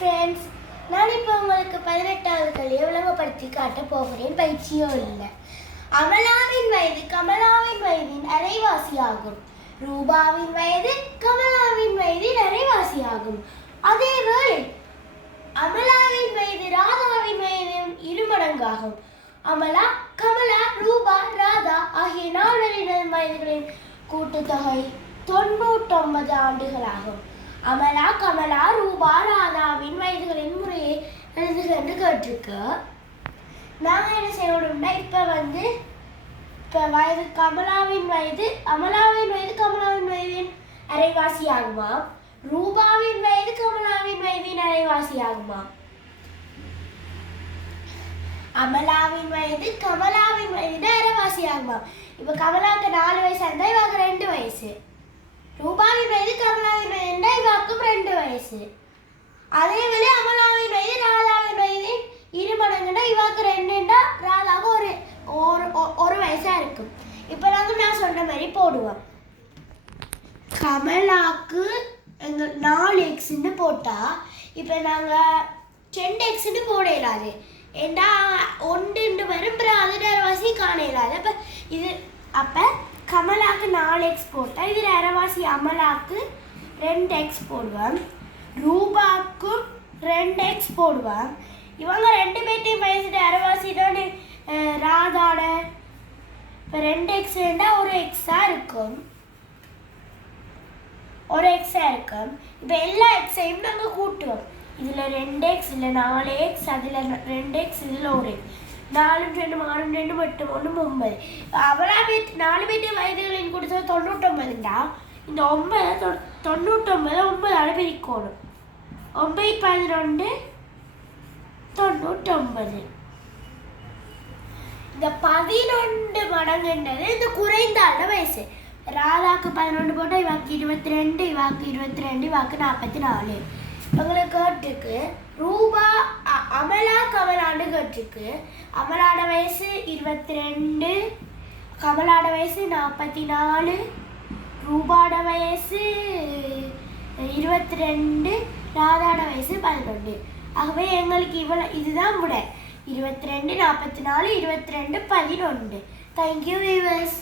Friends, நான் இப்போ உங்களுக்கு 18வது கல்வியை விளங்கப்படுத்தி காட்ட போகிறேன். பயிற்சியோ இல்லை. அமலாவின் வயது கமலாவின் வயதின் அரைவாசியாகும். ரூபாவின் வயது கமலாவின் வயதின் அரைவாசியாகும். அதேவேளை அமலாவின் வயது ராதாவின் வயதின் இருமடங்காகும். அமலா, கமலா, ரூபா, ராதா ஆகிய நால்வரின் வயதுகளின் கூட்டுத்தொகை 99 ஆண்டுகளாகும். அமலா, கமலா, ரூபா, ராதாவின் வயதுகளின் முறையை எழுதுக என்று கேட்டிருக்கு. நாங்கள் என்ன செய்யணும்னா இப்போ வயது அமலாவின் வயது கமலாவின் வயதின் அரைவாசி ஆகுமா, ரூபாவின் வயது கமலாவின் வயதின் அரைவாசி ஆகுமா, அமலாவின் வயது கமலாவின் வயதின் அரைவாசி ஆகுமா. இப்போ கமலாவுக்கு 4 வயசு இருந்தால் இவாக்கு 2 வயசு. ரூபாவின் வயது கமலாவின் வயது இவாக்கும் 2 வயசு. அதேவேளை அமலாவின் வயது ராதாவின் வயதின் இருமடங்குன்னா இவாக்கு 2ண்டா ராதாவுக்கு ஒரு வயசா இருக்கும். இப்போ நான் சொன்ன மாதிரி போடுவோம். கமலாவுக்கு எங்கள் 4x போட்டால் இப்போ நாங்கள் 10x போட இயலாது. ஏண்டா 1 வரும், அப்புறம் அது அரைவாசி காண இயலாது. அப்போ கமலாவுக்கு 4x போட்டால் இதில் அரைவாசி அமலாவுக்கு 2x போடுவேன், ரூபாவுக்கும் 2x போடுவேன். இவங்க 2 பேர்த்தையும் வயசு அரைவாசி தான் ராதாட. இப்போ 2x வேண்டாம், ஒரு எக்ஸாக இருக்கும். இப்போ எல்லா எக்ஸையும் நாங்கள் கூட்டுவோம். இதில் 2x, இதில் 4x, அதில் 2x, இதில் 1x. 4 2 6 2 8 1 9. அவளா 4 பேர்த்து வயதுகளின் கொடுத்தது 99ண்டா இந்த 99 9ஆல் பிரிக்கணும். 9 11 99. இந்த 11 மடங்குன்றது இந்த குறைந்த அளவு வயசு. ராதாக்கு 11 போட்டால் இவாக்கு 22, இவாக்கு 22, இவாக்கு 44. உங்களுக்கு கேட்டிருக்கு. ரூபா அமலா கமலான்னு கேட்டிருக்கு. அமலாட வயசு 22, கமலாட வயசு 44, ரூபாட வயசு 22, ராதாட வயசு 11. ஆகவே எங்களுக்கு இதுதான் விட 22 44 22 11. Thank you viewers.